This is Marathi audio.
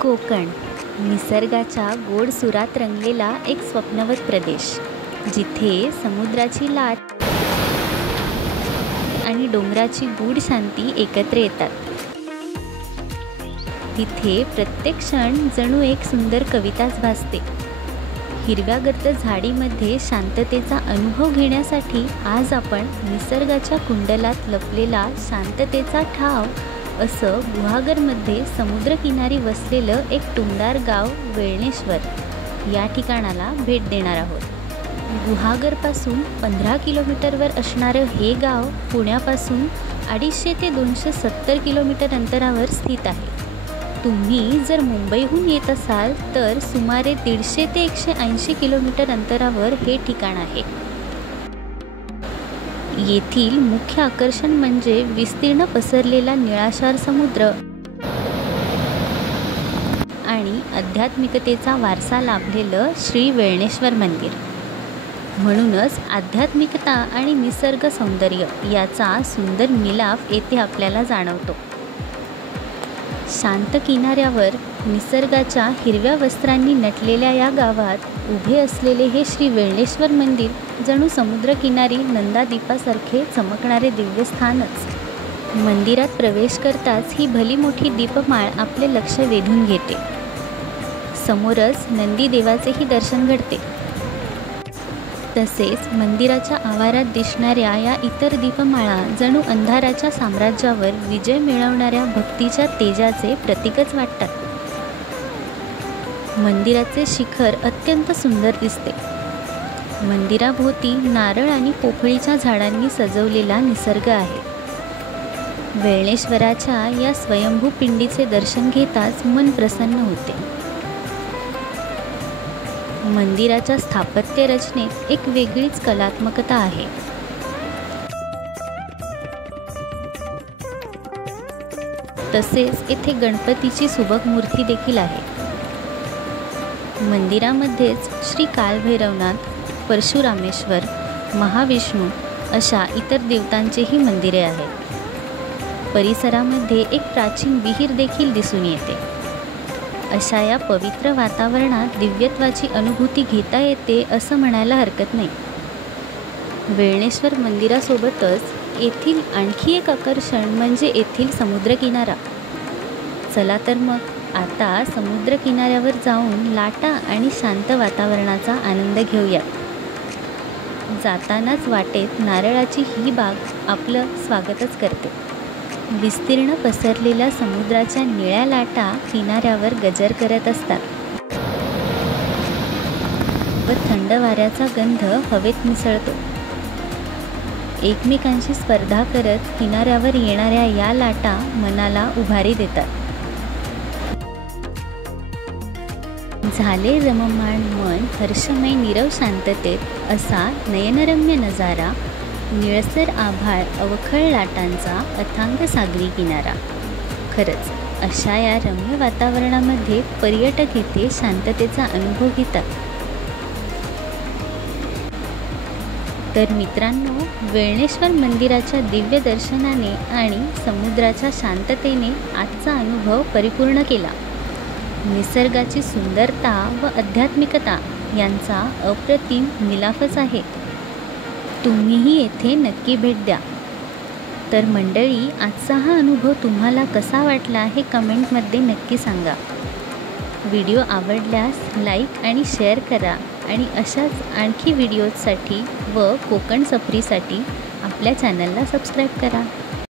कोकण निसर्गाच्या गोड सुरात रंगलेला एक स्वप्नवत प्रदेश, जिथे समुद्राची लाट आणि डोंगराची गूढ शांती एकत्र येतात। तिथे प्रत्येक क्षण जणू एक सुंदर कविताच भासते। हिरव्यागर्द झाडीमध्ये शांततेचा अनुभव घेण्यासाठी आज आपण निसर्गाच्या कुंडलात लपलेला शांततेचा ठाव असं गुहागरमध्ये समुद्रकिनारी वसलेलं एक टुमदार गाव वेळणेश्वर या ठिकाणाला भेट देणार आहोत। गुहागरपासून 15 किलोमीटरवर असणारं हे गाव पुण्यापासून 250 ते 270 किलोमीटर अंतरावर स्थित आहे। तुम्ही जर मुंबईहून येत असाल तर सुमारे 150 ते 180 किलोमीटर अंतरावर हे ठिकाण आहे। येथील मुख्य आकर्षण म्हणजे विस्तीर्ण पसरलेला निळाशार समुद्र आणि आध्यात्मिकतेचा वारसा लाभलेलं श्री वेळणेश्वर मंदिर। म्हणूनच आध्यात्मिकता आणि निसर्ग सौंदर्य याचा सुंदर मिलाफ येथे आपल्याला जाणवतो। शांत किनाऱ्यावर निसर्गाच्या हिरव्या वस्त्रांनी नटलेल्या या गावात उभे असलेले हे श्री वेळणेश्वर मंदिर जणू समुद्रकिनारी नंदादीपासारखे चमकणारे दिव्यस्थानच। मंदिरात प्रवेश करताच ही भली मोठी दीपमाळ आपले लक्ष वेधून घेते। समोरच नंदी देवाचेही दर्शन घडते। तसेच मंदिराच्या आवारात दिसणाऱ्या या इतर दीपमाळा जणू अंधाराच्या साम्राज्यावर विजय मिळवणाऱ्या भक्तीच्या तेजाचे प्रतीकच वाटतात। मंदिराचे शिखर अत्यंत सुंदर दिसते। मंदिराभोवती नारळ आणि पोफळीच्या झाडांनी सजवलेला निसर्ग आहे। वेळणेश्वराच्या या स्वयंभू पिंडीचे दर्शन घेताच मन प्रसन्न होते। मंदिराच्या स्थापत्य रचनेत एक वेगळीच कलात्मकता आहे। तसेच येथे गणपतीची सुबक मूर्ती देखील आहे। मंदिरामध्येच श्री कालभैरवनाथ, परशुरामेश्वर, महाविष्णू अशा इतर देवतांचेही मंदिरे आहेत। परिसरामध्ये एक प्राचीन विहीर देखील दिसून येते। अशा या पवित्र वातावरणात दिव्यत्वाची अनुभूती घेता येते असं म्हणायला हरकत नाही। वेळणेश्वर मंदिरासोबतच येथील आणखी एक आकर्षण म्हणजे येथील समुद्रकिनारा। चला तर मग आता समुद्रकिनाऱ्यावर जाऊन लाटा आणि शांत वातावरणाचा आनंद घेऊयात। जातानाच वाटेत नारळाची ही बाग आपलं स्वागतच करते। विस्तीर्ण पसरलेल्या समुद्राच्या निळ्या लाटा किनाऱ्यावर गजर करत असतात व थंड वाऱ्याचा गंध हवेत मिसळतो। एकमेकांशी स्पर्धा करत किनाऱ्यावर येणाऱ्या या लाटा मनाला उभारी देतात। झाले रममाण मन हर्षमय नीरव शांततेत असा नयनरम्य नजारा, निळसर आभाळ, अवखळ लाटांचा अथांग सागरी किनारा। खरंच अशा या रम्य वातावरणामध्ये पर्यटक येथे शांततेचा अनुभव घेतात। तर मित्रांनो, वेळणेश्वर मंदिराच्या दिव्य दर्शनाने आणि समुद्राच्या शांततेने आजचा अनुभव परिपूर्ण केला। निसर्गाची सुंदरता व आध्यात्मिकता यांचा अप्रतिम मिलाफच आहे। तुम्हीही येथे नक्की भेट द्या। तर मंडळी, आजचा हा अनुभव तुम्हाला कसा वाटला हे कमेंटमध्ये नक्की सांगा। व्हिडिओ आवडल्यास लाईक आणि शेअर करा आणि अशाच आणखी व्हिडिओजसाठी व कोकण सफरीसाठी आपल्या चॅनलला सबस्क्राईब करा।